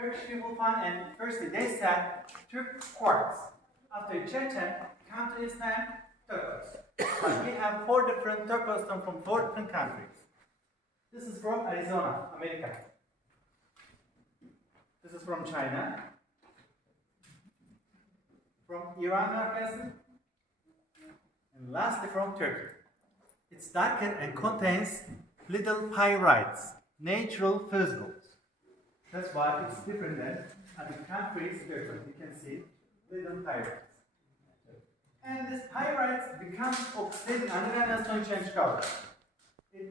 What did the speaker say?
Turkish people found, and firstly they said Türk quartz. After Chechen, come to Islam, turquoise. We have 4 different turquoise from 4 different countries. This is from Arizona, America. This is from China. From Iran, Afghanistan. And lastly from Turkey. It's darker and contains little pyrites, natural physical. That's why it's different than other countries. Different. You can see little pyrites. And this pyrites becomes oxidized and then change color. It